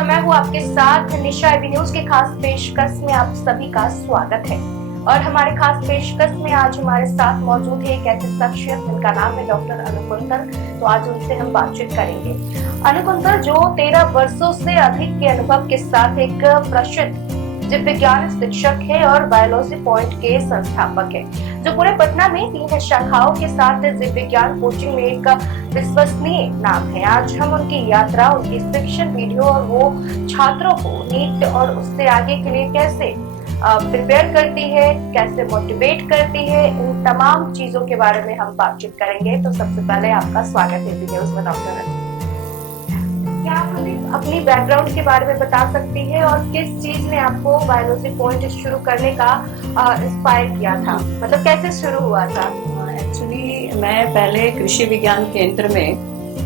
और मैं हूँ आपके साथ निशा एबी न्यूज के खास पेशकश में आप सभी का स्वागत है। और हमारे खास पेशकश में आज हमारे साथ मौजूद है एक ऐसे शख्सियत जिनका नाम है डॉक्टर अनुकुंतल। तो आज उनसे हम बातचीत करेंगे। अनुकुंतल जो 13 वर्षों से अधिक के अनुभव के साथ एक प्रसिद्ध जीव विज्ञान शिक्षक है और बायोलॉजी पॉइंट के संस्थापक है, जो पूरे पटना में 3 शाखाओं के साथ जीव विज्ञान कोचिंग में एक विश्वसनीय नाम है। आज हम उनकी यात्रा, उनकी शिक्षण वीडियो और वो छात्रों को नीट और उससे आगे के लिए कैसे प्रिपेयर करती है, कैसे मोटिवेट करती है, इन तमाम चीजों के बारे में हम बातचीत करेंगे। तो सबसे पहले आपका स्वागत है एबी न्यूज में डॉक्टर। क्या आप हमें अपनी बैकग्राउंड के बारे में बता सकती है और किस चीज ने आपको बायोलॉजी पॉइंट शुरू करने का इंस्पायर किया था, मतलब कैसे शुरू हुआ था? एक्चुअली मैं पहले कृषि विज्ञान केंद्र में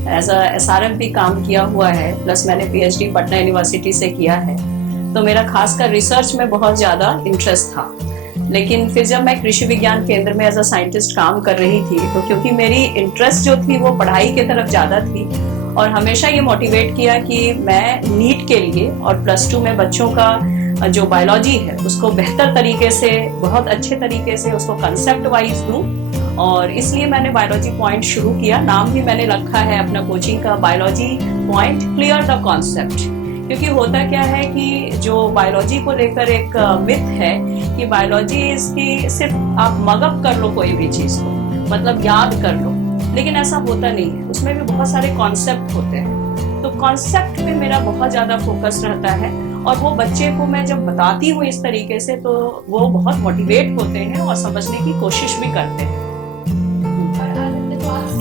एज अ SRM भी काम किया हुआ है, प्लस मैंने PhD पटना यूनिवर्सिटी से किया है। तो मेरा खासकर रिसर्च में बहुत ज़्यादा इंटरेस्ट था। लेकिन फिर जब मैं कृषि विज्ञान केंद्र में एज अ साइंटिस्ट काम कर रही थी, तो क्योंकि मेरी इंटरेस्ट जो थी वो पढ़ाई की तरफ ज़्यादा थी और हमेशा ये मोटिवेट किया कि मैं नीट के लिए और +2 में बच्चों का जो बायोलॉजी है उसको बेहतर तरीके से, बहुत अच्छे तरीके से उसको कंसेप्ट वाइज दूं। और इसलिए मैंने बायोलॉजी पॉइंट शुरू किया। नाम भी मैंने रखा है अपना कोचिंग का, biology point clear the concept. क्योंकि होता क्या है कि जो बायोलॉजी को लेकर एक मिथ है कि बायोलॉजी इसकी सिर्फ आप मगअप कर लो कोई भी चीज़ को, मतलब याद कर लो, लेकिन ऐसा होता नहीं है। उसमें भी बहुत सारे कॉन्सेप्ट होते हैं। तो कॉन्सेप्ट पे मेरा बहुत ज़्यादा फोकस रहता है और वो बच्चे को मैं जब बताती हूँ इस तरीके से तो वो बहुत मोटिवेट होते हैं और समझने की कोशिश भी करते हैं।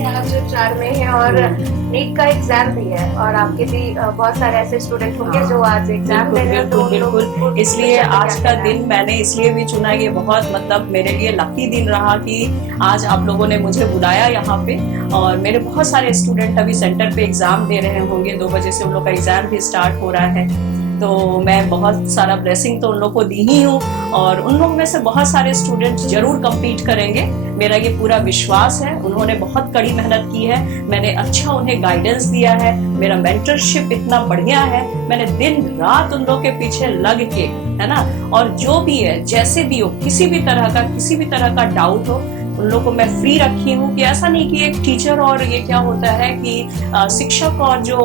आज 4 में है और नीट का एग्जाम भी है और आपके भी बहुत सारे ऐसे स्टूडेंट होंगे जो आज एग्जाम दे रहे हैं। तो बिल्कुल, इसलिए आज का दिन मैंने इसलिए भी चुना, ये बहुत मतलब मेरे लिए लकी दिन रहा कि आज आप लोगों ने मुझे बुलाया यहाँ पे। और मेरे बहुत सारे स्टूडेंट अभी सेंटर पे एग्जाम दे रहे होंगे, 2 बजे से उन लोग का एग्जाम भी स्टार्ट हो रहा है। तो मैं बहुत सारा ब्लेसिंग तो उन लोग को दी ही हूँ और उन लोग में से बहुत सारे स्टूडेंट जरूर कम्पीट करेंगे, मेरा ये पूरा विश्वास है। उन्होंने बहुत कड़ी मेहनत की है, मैंने अच्छा उन्हें गाइडेंस दिया है, मेरा मेंटरशिप इतना बढ़िया है, मैंने दिन रात उन लोग के पीछे लग के, है ना। और जो भी है, जैसे भी हो, किसी भी तरह का डाउट हो, उन लोगों को मैं फ्री रखी हूँ। कि ऐसा नहीं कि एक टीचर और ये क्या होता है कि शिक्षक और जो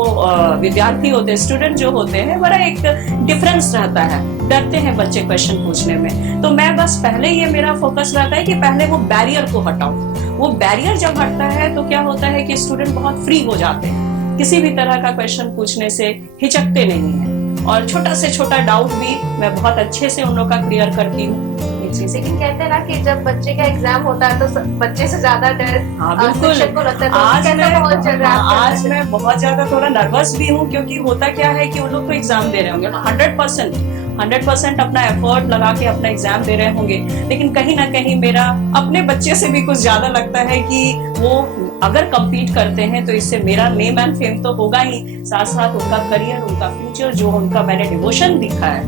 विद्यार्थी होते हैं, स्टूडेंट जो होते हैं, बड़ा एक डिफरेंस रहता है, डरते हैं बच्चे क्वेश्चन पूछने में। तो मैं बस पहले ये मेरा फोकस रहता है कि पहले वो बैरियर को हटाऊं। वो बैरियर जब हटता है तो क्या होता है कि स्टूडेंट बहुत फ्री हो जाते हैं, किसी भी तरह का क्वेश्चन पूछने से हिचकते नहीं है और छोटा से छोटा डाउट भी मैं बहुत अच्छे से उन लोग का क्लियर करती हूँ। लेकिन कहते हैं ना कि जब बच्चे का एग्जाम होता है तो बच्चे से ज्यादा डर शिक्षक को लगता है। तो आज मैं बहुत ज्यादा थोड़ा नर्वस भी हूँ, क्योंकि होता क्या है कि उन लोग तो एग्जाम दे रहे होंगे 100% अपना एफर्ट लगा के अपना एग्जाम दे रहे होंगे, लेकिन कहीं ना कहीं मेरा अपने बच्चे से भी कुछ ज्यादा लगता है कि वो अगर compete करते हैं तो इससे मेरा नेम एंड फेम तो होगा ही, साथ साथ उनका करियर, उनका फ्यूचर, जो उनका मैंने डिवोशन दिखा है,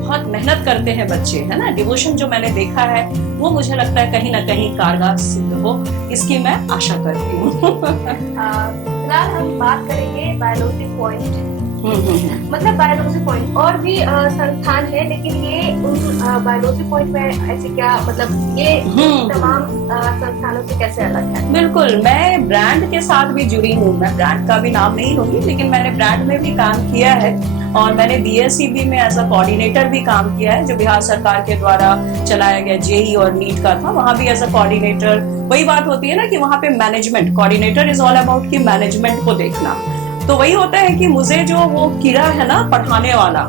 बहुत मेहनत करते हैं बच्चे, है ना। डिवोशन जो मैंने देखा है वो मुझे लगता है कहीं ना कहीं कारगर सिद्ध हो, इसकी मैं आशा करती हूँ। फिलहाल हम बात करेंगे बायोलॉजी पॉइंट। मतलब बायोलॉजी पॉइंट और भी संस्थान है, लेकिन ये उन बायोलॉजी पॉइंट में ऐसे क्या, मतलब ये तमाम संस्थानों से कैसे अलग है? बिल्कुल, मैं ब्रांड के साथ भी जुड़ी हूँ। मैं ब्रांड का भी नाम नहीं लूंगी, लेकिन मैंने ब्रांड में भी काम किया है और मैंने BSCB में एज अ कोऑर्डिनेटर भी काम किया है, जो बिहार सरकार के द्वारा चलाया गया JEE और नीट का था। वहाँ भी एज अ कोऑर्डिनेटर, वही बात होती है ना कि वहाँ पे management, coordinator is all about कि मैनेजमेंट को देखना। तो वही होता है कि मुझे जो वो कीड़ा है ना पढ़ाने वाला,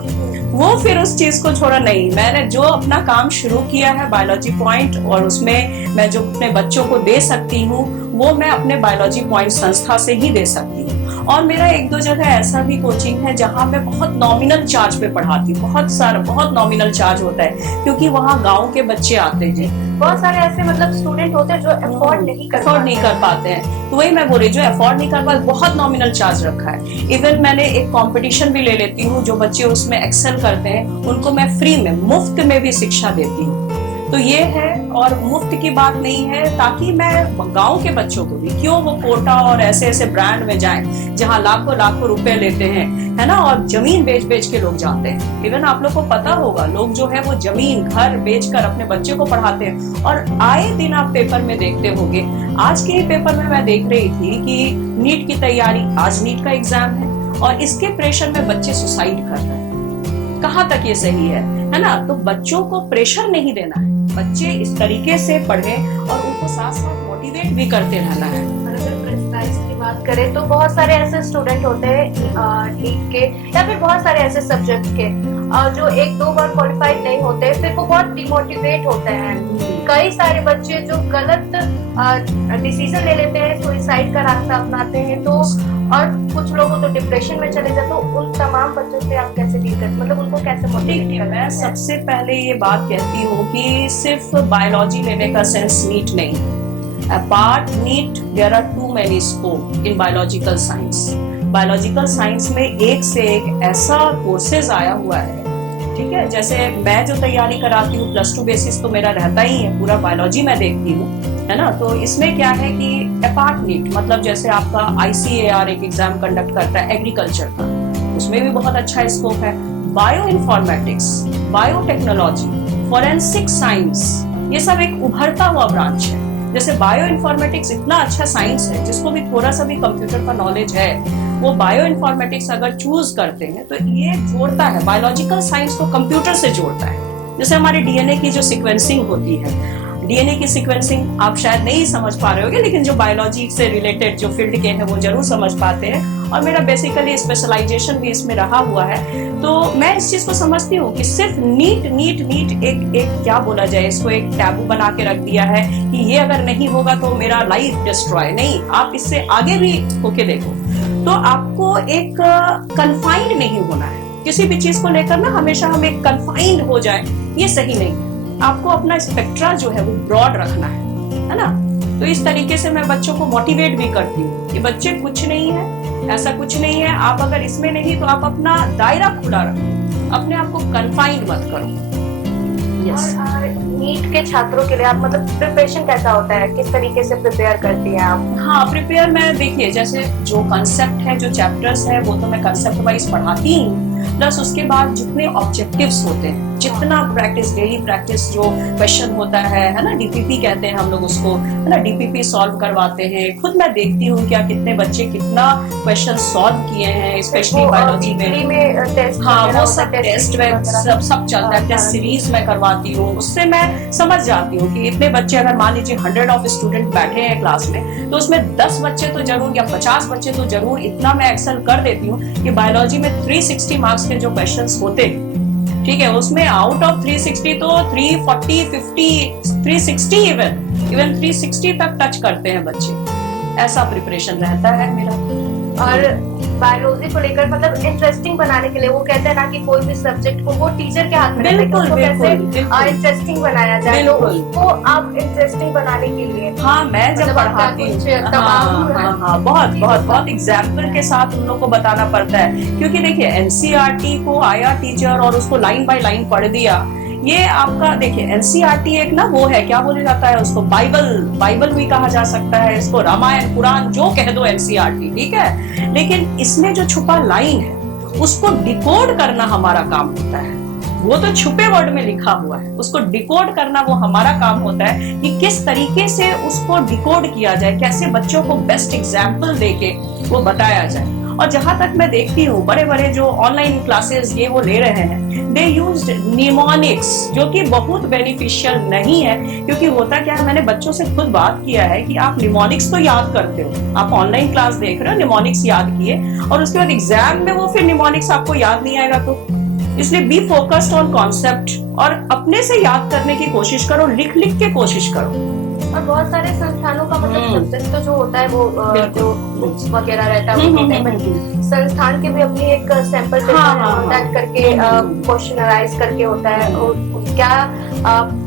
वो फिर उस चीज को छोड़ा नहीं। मैंने जो अपना काम शुरू किया है बायोलॉजी पॉइंट, और उसमें मैं जो अपने बच्चों को दे सकती हूँ वो मैं अपने बायोलॉजी पॉइंट संस्था से ही दे सकती हूँ। और मेरा 1-2 जगह ऐसा भी कोचिंग है जहाँ मैं बहुत नॉमिनल चार्ज पे पढ़ाती हूँ, बहुत नॉमिनल चार्ज होता है, क्योंकि वहाँ गाँव के बच्चे आते हैं। बहुत सारे ऐसे मतलब स्टूडेंट होते हैं जो अफोर्ड नहीं कर पाते हैं। तो वही मैं बोल रही, जो अफोर्ड नहीं कर पाते, बहुत नॉमिनल चार्ज रखा है। इवन मैंने एक कंपटीशन भी ले लेती हूँ, जो बच्चे उसमें एक्सेल करते हैं उनको मैं फ्री में, मुफ्त में भी शिक्षा देती हूँ। तो ये है, और मुफ्त की बात नहीं है, ताकि मैं गांव के बच्चों को भी, क्यों वो कोटा और ऐसे ऐसे ब्रांड में जाएं जहां लाखों लाखों रुपए लेते हैं, है ना, और जमीन बेच बेच के लोग जाते हैं। इवन आप लोग को पता होगा, लोग जो है वो जमीन घर बेचकर अपने बच्चे को पढ़ाते हैं। और आए दिन आप पेपर में देखते होंगे, आज के ही पेपर में मैं देख रही थी कि नीट की तैयारी, आज नीट का एग्जाम है और इसके प्रेशर में बच्चे सुसाइड कर रहे हैं। कहाँ तक ये सही है ना? तो बच्चों को प्रेशर नहीं देना है, बच्चे इस तरीके से पढ़े और उनको साथ साथ मोटिवेट भी करते रहना है। अगर प्रेशराइज की बात करें तो बहुत सारे ऐसे स्टूडेंट होते हैं नीट के या फिर बहुत सारे ऐसे सब्जेक्ट के जो एक दो बार क्वालिफाइड नहीं होते, फिर वो बहुत डिमोटिवेट होते हैं। कई सारे बच्चे जो गलत डिसीजन ले लेते हैं, सुसाइड का रास्ता अपनाते हैं, तो और कुछ लोग तो डिप्रेशन में चले जाते, तो उन तमाम बच्चों से आप कैसे डील करते, मतलब उनको कैसे मोटिवेट करते हैं? मैं सबसे पहले ये बात कहती हूँ कि सिर्फ बायोलॉजी लेने का सेंस नीट नहीं। Apart NEET, there are too many scope in biological science. Biological science में एक से एक ऐसा कोर्सेज आया हुआ है, ठीक है। जैसे मैं जो तैयारी कराती हूँ, +2 बेसिस तो मेरा रहता ही है, पूरा बायोलॉजी मैं देखती हूँ, है ना। तो इसमें क्या है कि अपार्ट नीट, मतलब जैसे आपका ICAR एक एग्जाम कंडक्ट करता है एग्रीकल्चर का, उसमें भी बहुत अच्छा स्कोप है। Bio informatics, biotechnology, forensic science, ये सब एक उभरता हुआ ब्रांच है। जैसे बायो इन्फॉर्मेटिक्स इतना अच्छा साइंस है, जिसको भी थोड़ा सा भी कंप्यूटर का नॉलेज है, वो बायो इन्फॉर्मेटिक्स अगर चूज करते हैं तो ये जोड़ता है बायोलॉजिकल साइंस को कंप्यूटर से जोड़ता है। जैसे हमारे डीएनए की जो सीक्वेंसिंग होती है, डीएनए की सीक्वेंसिंग आप शायद नहीं समझ पा रहे होंगे, लेकिन जो बायोलॉजी से रिलेटेड जो फील्ड के हैं वो जरूर समझ पाते हैं, और मेरा बेसिकली स्पेशलाइजेशन भी इसमें रहा हुआ है। तो मैं इस चीज को समझती हूँ कि सिर्फ नीट नीट नीट एक क्या बोला जाए, इसको एक टैबू बना के रख दिया है कि ये अगर नहीं होगा तो मेरा लाइफ डिस्ट्रॉय। नहीं, आप इससे आगे भी होके देखो। तो आपको एक कन्फाइंड नहीं होना है किसी भी चीज को लेकर ना, हमेशा हम एक कन्फाइंड हो जाए, ये सही नहीं है। आपको अपना स्पेक्ट्रा जो है वो ब्रॉड रखना है ना। तो इस तरीके से मैं बच्चों को मोटिवेट भी करती हूँ कि बच्चे कुछ नहीं है, ऐसा कुछ नहीं है, आप अगर इसमें नहीं तो आप अपना दायरा खुला रखो, अपने आप को कन्फाइंड मत करो। यस। और नीट के छात्रों के लिए आप मतलब प्रिपरेशन कैसा होता है, किस तरीके से प्रिपेयर करती हैं आप? हाँ, प्रिपेयर मैं देखिए, जैसे जो कंसेप्ट है, जो चैप्टर्स है, वो तो मैं कंसेप्ट वाइज पढ़ाती हूँ, प्लस उसके बाद जितने ऑब्जेक्टिव्स होते हैं, जितना प्रैक्टिस, डेली प्रैक्टिस, जो क्वेश्चन होता है ना, डीपीपी कहते हैं हम लोग उसको, है ना, डीपीपी सॉल्व करवाते हैं। खुद मैं देखती हूँ क्या कितने बच्चे कितना क्वेश्चन सॉल्व किए हैं, स्पेशली बायोलॉजी में। हाँ, वो सब टेस्ट में सब चलता है, टेस्ट सीरीज में करवाती हूँ, उससे मैं समझ जाती हूँ कि इतने बच्चे, अगर मान लीजिए 100 ऑफ स्टूडेंट बैठे हैं क्लास में, तो उसमें 10 बच्चे तो जरूर या 50 बच्चे तो जरूर, इतना मैं एक्सेल कर देती हूँ कि बायोलॉजी में 360 मार्क्स के जो क्वेश्चंस होते हैं, ठीक है, उसमें आउट ऑफ 360 तो 340, 50, 360 इवन 360 तक टच करते हैं बच्चे। ऐसा प्रिपरेशन रहता है मेरा। और बायोलॉजी को लेकर मतलब इंटरेस्टिंग बनाने के लिए वो कहते हैं ना कि कोई भी सब्जेक्ट को वो टीचर के हाथ में रहता है, उसको कैसे इंटरेस्टिंग बनाया जाए, तो उसको आप इंटरेस्टिंग बनाने के लिए, हाँ, मैं जब पढ़ाती हूँ, बहुत एग्जाम्पल के साथ उन लोग को बताना पड़ता है। क्योंकि देखिए, एनसीईआरटी को आया टीचर और उसको लाइन बाय लाइन पढ़ दिया, ये आपका देखिए, एनसीईआरटी एक ना वो है, क्या बोला जाता है उसको, बाइबल भी कहा जा सकता है इसको, रामायण पुराण जो कह दो एनसीईआरटी, ठीक है। लेकिन इसमें जो छुपा लाइन है उसको डिकोड करना हमारा काम होता है। वो तो छुपे वर्ड में लिखा हुआ है, उसको डिकोड करना वो हमारा काम होता है कि किस तरीके से उसको डिकोड किया जाए, कैसे बच्चों को बेस्ट एग्जाम्पल देके वो बताया जाए। और जहां तक मैं देखती हूँ, बड़े बड़े जो ऑनलाइन क्लासेस ये वो ले रहे हैं, दे यूज्ड निमोनिक्स, जो कि बहुत बेनिफिशियल नहीं है। क्योंकि होता क्या है, मैंने बच्चों से खुद बात किया है कि आप निमोनिक्स तो याद करते हो, आप ऑनलाइन क्लास देख रहे हो, निमोनिक्स याद किए, और उसके बाद एग्जाम में वो फिर निमोनिक्स आपको याद नहीं आएगा। तो इसलिए बी फोकस्ड ऑन कॉन्सेप्ट, और अपने से याद करने की कोशिश करो, लिख के कोशिश करो। और बहुत सारे संस्थानों का मतलब सब्जेक्ट तो जो होता है वो जो बुक्स वगैरह रहता है, संस्थान के भी अपनी एक सैंपल पेपर करके क्वेश्चनराइज करके होता है। और क्या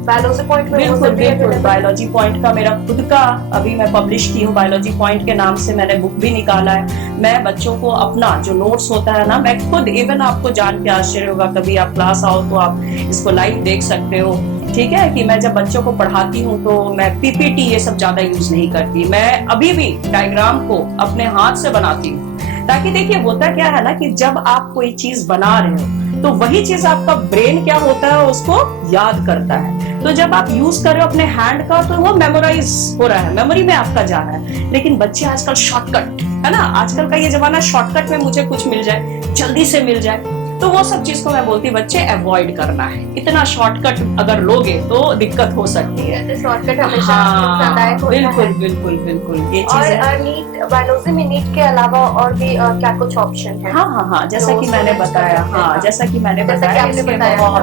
बायोलॉजी पॉइंट में बिल्कुल बायोलॉजी पॉइंट का मेरा खुद का अभी मैं पब्लिश की हूँ, बायोलॉजी पॉइंट के नाम से मैंने बुक भी निकाला है। मैं बच्चों को अपना जो नोट्स होता है ना, मैं खुद, इवन आपको जान के आश्चर्य होगा, कभी आप क्लास आओ तो आप इसको लाइव देख सकते हो, ठीक है, कि मैं जब बच्चों को पढ़ाती हूँ तो मैं पीपीटी ये सब ज्यादा यूज नहीं करती, मैं अभी भी डायग्राम को अपने हाथ से बनाती हूँ। ताकि देखिए होता क्या है ना कि जब आप कोई चीज बना रहे हो तो वही चीज आपका ब्रेन क्या होता है उसको याद करता है। तो जब आप यूज कर रहे हो अपने हैंड का तो वो मेमोराइज हो रहा है, मेमोरी में आपका जा रहा है। लेकिन बच्चे आजकल शॉर्टकट, है ना, आजकल का ये जमाना शॉर्टकट में मुझे कुछ मिल जाए, जल्दी से मिल जाए, तो वो सब चीज को मैं बोलती हूँ बच्चे अवॉइड करना है। इतना शॉर्टकट अगर लोगे तो दिक्कत हो सकती है। शॉर्टकट हमेशा नुकसानदायक होता बिल्कुल है। बिल्कुल बिल्कुल ये चीज है। और नीट बायोलॉजी में नीट के अलावा और भी क्या कुछ ऑप्शन है? हाँ, जैसा कि मैंने बताया, जैसा कि मैंने बताया, इसके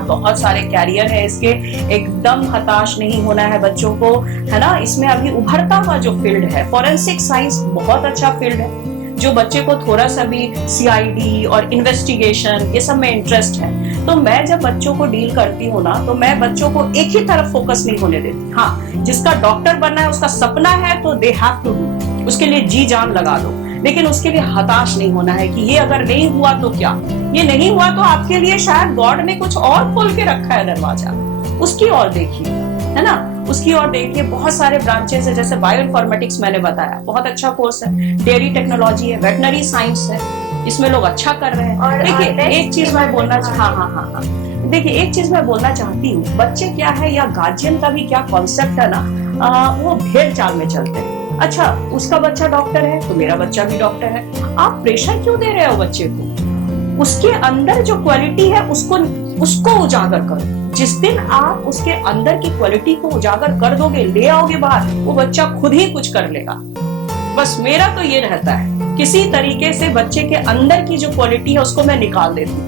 बहुत सारे कैरियर है इसके। एकदम हताश नहीं होना है बच्चों को, है ना। इसमें अभी उभरता हुआ जो फील्ड है फॉरेंसिक साइंस, बहुत अच्छा फील्ड है। जो बच्चे को थोड़ा सा भी सीआईडी और इन्वेस्टिगेशन ये सब में इंटरेस्ट है, तो मैं जब बच्चों को डील करती हूँ ना तो मैं बच्चों को एक ही तरफ फोकस नहीं होने देती। हाँ, जिसका डॉक्टर बनना है, उसका सपना है, तो दे हैव टू डू, उसके लिए जी जान लगा दो। लेकिन उसके लिए हताश नहीं होना है कि ये अगर नहीं हुआ तो क्या, ये नहीं हुआ तो आपके लिए शायद गॉड ने कुछ और खोल के रखा है दरवाजा, उसकी ओर देखिए, है ना, उसकी ओर देखिए। बहुत सारे ब्रांचेस है, जैसे बायो इन्फॉर्मेटिक्स मैंने बताया, बहुत अच्छा कोर्स है। डेयरी टेक्नोलॉजी है, वेटनरी साइंस है, इसमें लोग अच्छा कर रहे हैं। देखिए एक चीज मैं बोलना देखिए एक चीज मैं बोलना चाहती हूँ, बच्चे क्या है या गार्जियन का भी क्या कॉन्सेप्ट है ना, वो भेड़ चाल में चलते हैं। अच्छा, उसका बच्चा डॉक्टर है तो मेरा बच्चा भी डॉक्टर है। आप प्रेशर क्यों दे रहे हो बच्चे को? उसके अंदर जो क्वालिटी है उसको उजागर करो। जिस दिन आप उसके अंदर की क्वालिटी को उजागर कर दोगे, ले आओगे बाहर, वो बच्चा खुद ही कुछ कर लेगा। बस मेरा तो ये रहता है, किसी तरीके से बच्चे के अंदर की जो क्वालिटी है उसको मैं निकाल देती हूँ।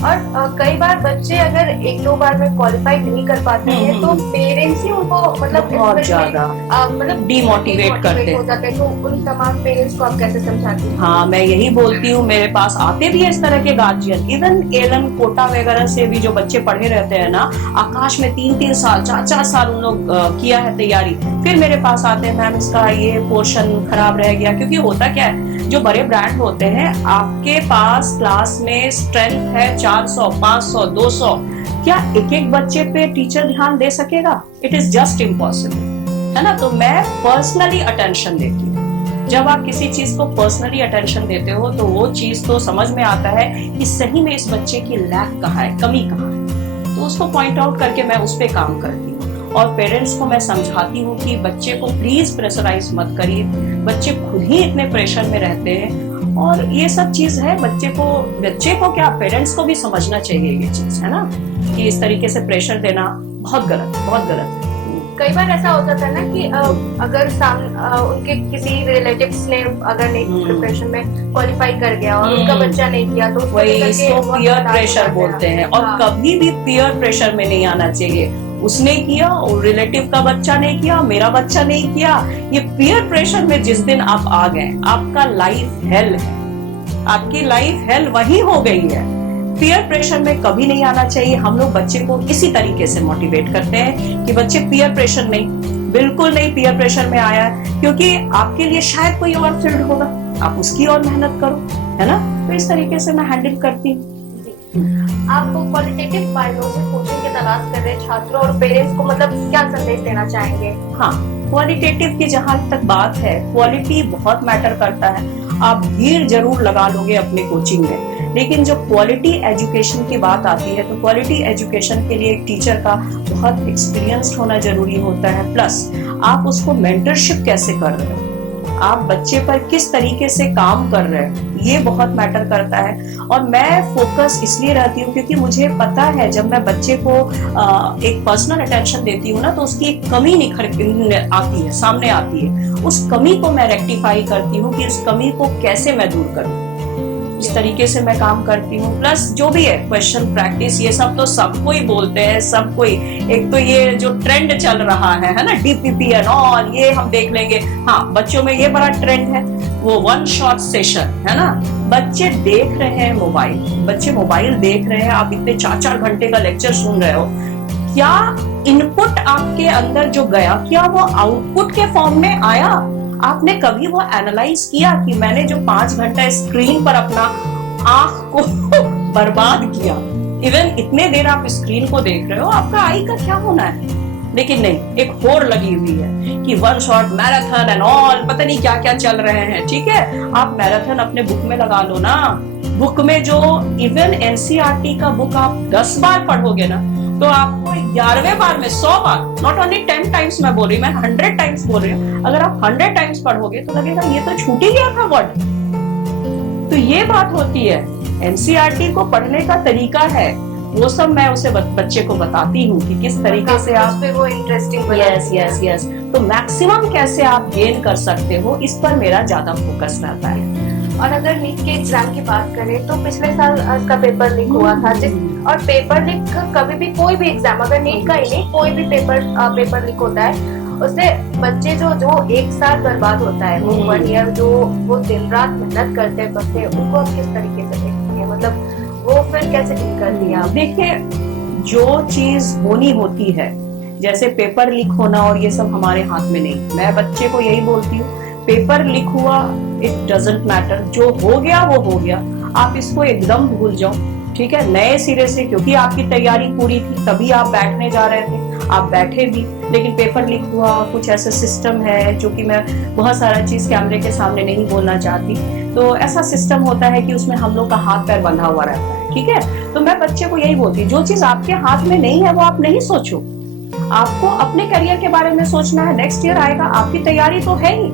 और कई बार बच्चे अगर एक दो बार में क्वालिफाई नहीं कर पाते हैं तो पेरेंट्स ही उनको मतलब बहुत ज्यादा मतलब डिमोटिवेट करते हो जाते हैं। तो उन तमाम पेरेंट्स को आप कैसे समझाती हैं? हाँ, मैं यही बोलती हूँ, मेरे पास आते भी है इस तरह के गार्जियन। इवन एलन कोटा वगैरह से भी जो बच्चे पढ़े रहते हैं ना, आकाश में 3-3 साल 4-4 साल उन लोग किया है तैयारी, फिर मेरे पास आते हैं, मैम इसका ये पोर्शन खराब रह गया। क्योंकि होता क्या है, जो बड़े ब्रांड होते हैं, आपके पास क्लास में स्ट्रेंथ है 400, 500, 200, क्या एक बच्चे पे टीचर ध्यान दे सकेगा? इट इज जस्ट इम्पॉसिबल, है ना। तो मैं पर्सनली अटेंशन देती हूँ। जब आप किसी चीज को पर्सनली अटेंशन देते हो तो वो चीज तो समझ में आता है कि सही में इस बच्चे की लैक कहाँ है, कमी कहाँ है, तो उसको पॉइंट आउट करके मैं उस पर काम करती हूँ। और पेरेंट्स को मैं समझाती हूँ कि बच्चे को प्लीज प्रेशराइज मत करिए, बच्चे खुद ही इतने प्रेशर में रहते हैं। और ये सब चीज है, बच्चे को क्या, पेरेंट्स को भी समझना चाहिए ये चीज, है ना, कि इस तरीके से प्रेशर देना बहुत गलत है। कई बार ऐसा हो जाता है ना कि अगर उनके किसी रिलेटिव्स ने अगर नीट प्रिपरेशन में क्वालिफाई कर गया और उनका बच्चा नहीं किया, तो वही इसको पीयर प्रेशर बोलते हैं। और कभी भी पीयर प्रेशर में नहीं आना चाहिए। उसने किया और रिलेटिव का बच्चा नहीं किया, मेरा बच्चा नहीं किया, ये पीयर प्रेशर में जिस दिन आप आ गए, आपका लाइफ हेल है, आपकी लाइफ हेल वही हो गई है। पीयर प्रेशर में कभी नहीं आना चाहिए। हम लोग बच्चे को इसी तरीके से मोटिवेट करते हैं कि बच्चे पीयर प्रेशर नहीं, बिल्कुल नहीं पीयर प्रेशर में आया है, क्योंकि आपके लिए शायद कोई और फील्ड होगा, आप उसकी और मेहनत करो, है ना। तो इस तरीके से मैं हैंडल करती हूँ। आप क्वालिटेटिव बायोलॉजी कोचिंग की तलाश कर रहे छात्रों और पेरेंट्स को मतलब क्या संदेश देना चाहेंगे? हाँ, क्वालिटेटिव की जहाँ तक बात है, क्वालिटी बहुत मैटर करता है। आप भीड़ जरूर लगा लोगे अपने कोचिंग में, लेकिन जो क्वालिटी एजुकेशन की बात आती है तो क्वालिटी एजुकेशन के लिए एक टीचर का बहुत एक्सपीरियंस्ड होना जरूरी होता है। प्लस आप उसको मेंटरशिप कैसे कर रहे हो, आप बच्चे पर किस तरीके से काम कर रहे हैं, ये बहुत मैटर करता है। और मैं फोकस इसलिए रहती हूँ क्योंकि मुझे पता है जब मैं बच्चे को एक पर्सनल अटेंशन देती हूँ ना, तो उसकी एक कमी निखर आती है, सामने आती है। उस कमी को मैं रेक्टिफाई करती हूँ कि उस कमी को कैसे मैं दूर करूँ, इस तरीके से मैं काम करती हूँ। प्लस जो भी है क्वेश्चन प्रैक्टिस, ये सब तो सबको ही बोलते हैं, सब कोई। एक तो ये जो ट्रेंड चल रहा है ना, डीपीपी एंड ऑल, ये हम देख लेंगे। हाँ, बच्चों में ये बड़ा ट्रेंड है, वो 1 शॉट सेशन, है ना। बच्चे देख रहे हैं मोबाइल, बच्चे मोबाइल देख रहे हैं, आप इतने 4-4 घंटे का लेक्चर सुन रहे हो, क्या इनपुट आपके अंदर जो गया, क्या वो आउटपुट के फॉर्म में आया? आपने कभी वो एनालाइज किया कि मैंने जो 5 घंटा स्क्रीन पर अपना आंख को बर्बाद किया, इवन इतने देर आप स्क्रीन को देख रहे हो, आपका आई का क्या होना है? लेकिन नहीं, एक होड़ लगी हुई है कि one shot marathon and all, पता नहीं क्या क्या चल रहे हैं। ठीक है, आप मैराथन अपने बुक में लगा लो ना। बुक में जो इवन एनसीईआरटी का बुक आप 10 बार पढ़ोगे ना, तो आपको 11वें बार में 100 बार, नॉट ओनली 10 टाइम्स मैं बोल रही हूँ, मैं 100 टाइम्स बोल रही हूँ, अगर आप 100 टाइम्स पढ़ोगे तो लगेगा ये तो छूट ही गया था वर्ड। तो ये बात होती है, एनसीईआरटी को पढ़ने का तरीका है, वो सब मैं उसे बच्चे को बताती हूँ कि किस तरीके से आप वो इंटरेस्टिंग। यस, तो मैक्सिमम कैसे आप गेन कर सकते हो, इस पर मेरा ज्यादा फोकस रहता है। और अगर नीट के एग्जाम की बात करें तो पिछले साल इसका पेपर लीक हुआ था, और पेपर लीक कभी भी, कोई भी एग्जाम, अगर नीट का ही नहीं, कोई भी पेपर लीक होता है, उससे बच्चे जो एक साल बर्बाद होता है, वो 1 ईयर जो वो दिन रात मेहनत करते हैं बच्चे, उनको आप किस तरीके से देखते हैं, मतलब वो फिर कैसे डील करती है आप? देखिए, जो चीज होनी होती है, जैसे पेपर लीक होना और ये सब हमारे हाथ में नहीं। मैं बच्चे को यही बोलती हूँ, पेपर लीक हुआ, इट डजंट मैटर, जो हो गया वो हो गया, आप इसको एकदम भूल जाओ। ठीक है, नए सिरे से, क्योंकि आपकी तैयारी पूरी थी तभी आप बैठने जा रहे थे, आप बैठे भी, लेकिन पेपर लीक हुआ। कुछ ऐसा सिस्टम है जो कि मैं बहुत सारा चीज कैमरे के सामने नहीं बोलना चाहती, तो ऐसा सिस्टम होता है कि उसमें हम लोग का हाथ पैर बंधा हुआ रहता है। ठीक है, तो मैं बच्चे को यही बोलती हूँ, जो चीज आपके हाथ में नहीं है वो आप नहीं सोचो, आपको अपने करियर के बारे में सोचना है। नेक्स्ट ईयर आएगा, आपकी तैयारी तो है ही,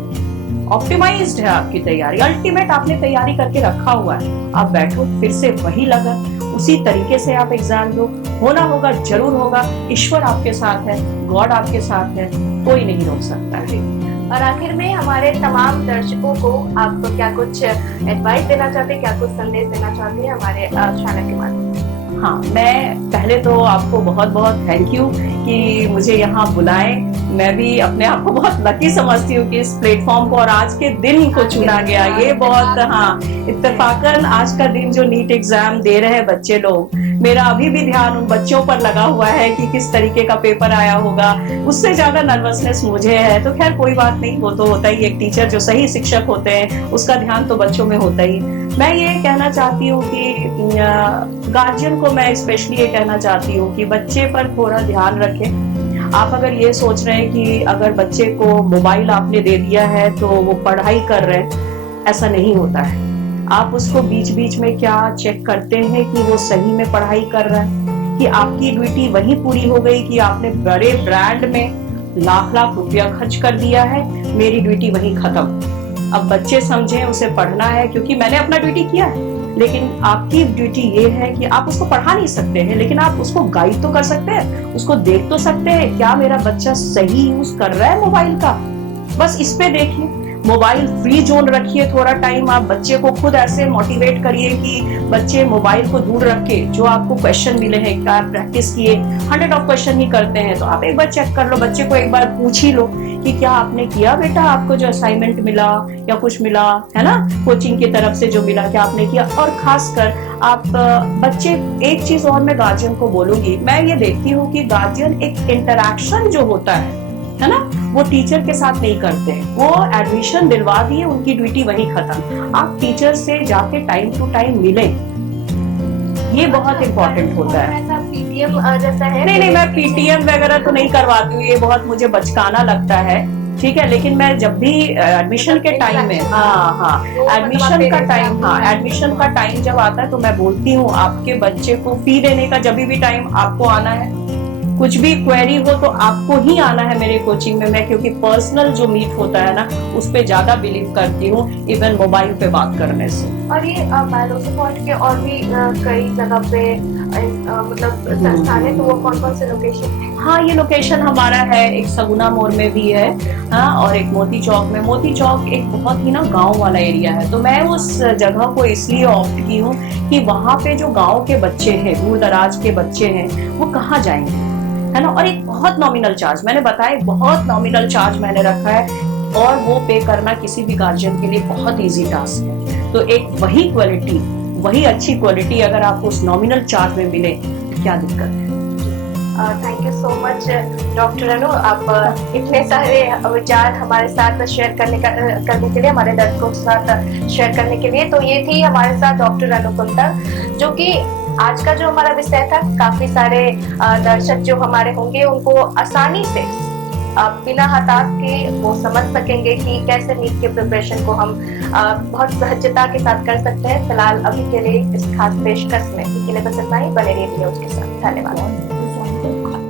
ऑप्टिमाइज्ड है आपकी तैयारी, अल्टीमेट आपने तैयारी करके रखा हुआ है, आप बैठो, फिर से वही लगन, उसी तरीके से आप एग्जाम दो, होना होगा, जरूर होगा, ईश्वर आपके साथ है, गॉड आपके साथ है, कोई नहीं रोक सकता है। और आखिर में हमारे तमाम दर्शकों को आप क्या कुछ एडवाइस देना चाहते हैं, क्या कुछ संदेश देना चाहते हैं हमारे चैनल के माध्यम से? हाँ, मैं पहले तो आपको बहुत बहुत थैंक यू कि मुझे यहाँ बुलाए। मैं भी अपने आप को बहुत लकी समझती हूँ कि इस प्लेटफॉर्म को और आज के दिन को चुना गया, ये बहुत, हाँ, इत्तेफाकन आज का दिन जो नीट एग्जाम दे रहे हैं बच्चे लोग, मेरा अभी भी ध्यान उन बच्चों पर लगा हुआ है कि किस तरीके का पेपर आया होगा, उससे ज्यादा नर्वसनेस मुझे है। तो खैर कोई बात नहीं, वो तो होता ही, एक टीचर जो सही शिक्षक होते हैं उसका ध्यान तो बच्चों में होता ही। मैं ये कहना चाहती हूँ कि गार्जियन को मैं स्पेशली ये कहना चाहती हूँ कि बच्चे पर थोड़ा ध्यान रखें। आप अगर ये सोच रहे हैं कि अगर बच्चे को मोबाइल आपने दे दिया है तो वो पढ़ाई कर रहे हैं, ऐसा नहीं होता है। आप उसको बीच बीच में क्या चेक करते हैं कि वो सही में पढ़ाई कर रहा है, कि आपकी ड्यूटी वही पूरी हो गई कि आपने बड़े ब्रांड में लाख लाख रुपया खर्च कर दिया है, मेरी ड्यूटी वही खत्म। अब बच्चे समझें उसे पढ़ना है, क्योंकि मैंने अपना ड्यूटी किया है, लेकिन आपकी ड्यूटी ये है कि आप उसको पढ़ा नहीं सकते हैं, लेकिन आप उसको गाइड तो कर सकते हैं, उसको देख तो सकते हैं क्या मेरा बच्चा सही यूज कर रहा है मोबाइल का। बस इस पे देखिए, मोबाइल फ्री जोन रखिए थोड़ा टाइम, आप बच्चे को खुद ऐसे मोटिवेट करिए कि बच्चे मोबाइल को दूर रख के जो आपको क्वेश्चन मिले हैं, क्या प्रैक्टिस किए, 100 ऑफ क्वेश्चन ही करते हैं, तो आप एक बार चेक कर लो, बच्चे को एक बार पूछ ही लो कि क्या आपने किया बेटा, आपको जो असाइनमेंट मिला या कुछ मिला है ना कोचिंग की तरफ से जो मिला, क्या आपने किया। और खासकर आप बच्चे, एक चीज और मैं गार्जियन को बोलूंगी, मैं ये देखती हूँ कि गार्जियन एक इंटरैक्शन जो होता है ना, वो टीचर के साथ नहीं करते, वो एडमिशन दिलवा दिए, उनकी ड्यूटी वही खत्म। आप टीचर से जाके टाइम टू टाइम मिले, ये बहुत इम्पोर्टेंट होता है। पीटीएम जैसा है? नहीं, मैं पीटीएम वगैरह तो नहीं करवाती हूँ, ये बहुत मुझे बचकाना लगता है। ठीक है, लेकिन मैं जब भी एडमिशन के टाइम में, एडमिशन का टाइम जब आता है तो मैं बोलती हूँ आपके बच्चे को फी देने का जब भी टाइम आपको आना है, कुछ भी क्वेरी हो तो आपको ही आना है मेरे कोचिंग में। मैं क्योंकि पर्सनल जो मीट होता है ना, उस पे ज्यादा बिलीव करती हूँ इवन मोबाइल पे बात करने से। और ये बायोलॉजी के और भी कई जगह पे मतलब संस्थान है, तो वो कौन कौन से लोकेशन है? हाँ, ये लोकेशन हमारा है, एक सगुना मोड़ में भी है, हाँ, और एक मोती चौक में। मोती चौक एक बहुत ही ना गांव वाला एरिया है, तो मैं उस जगह को इसलिए ऑप्ट की हूँ कि वहाँ पे जो गांव के बच्चे हैं, दूर दराज के बच्चे हैं, वो कहाँ जाएंगे, है ना। और एक बहुत नॉमिनल चार्ज, मैंने बताया, बहुत नॉमिनल चार्ज मैंने रखा है, और वो पे करना किसी भी गार्जियन के लिए बहुत इजी टास्क है। तो एक वही क्वालिटी, वही अच्छी क्वालिटी अगर आपको उस नॉमिनल चार्ज में मिले, क्या दिक्कत है। Thank you so much doctor Anu, आप इतने सारे विचार हमारे साथ शेयर करने के लिए, हमारे दर्शकों के साथ शेयर करने के लिए। तो ये थी हमारे साथ डॉक्टर अनु कुंतर, जो कि आज का जो हमारा विषय था, काफी सारे दर्शक जो हमारे होंगे उनको आसानी से बिना हताश के वो समझ सकेंगे कि कैसे नीट के प्रिपरेशन को हम बहुत सहजता के साथ कर सकते हैं। फिलहाल अभी के लिए इस खास पेशकश में के लिए बस इतना ही। बने रहिए न्यूज के साथ। धन्यवाद।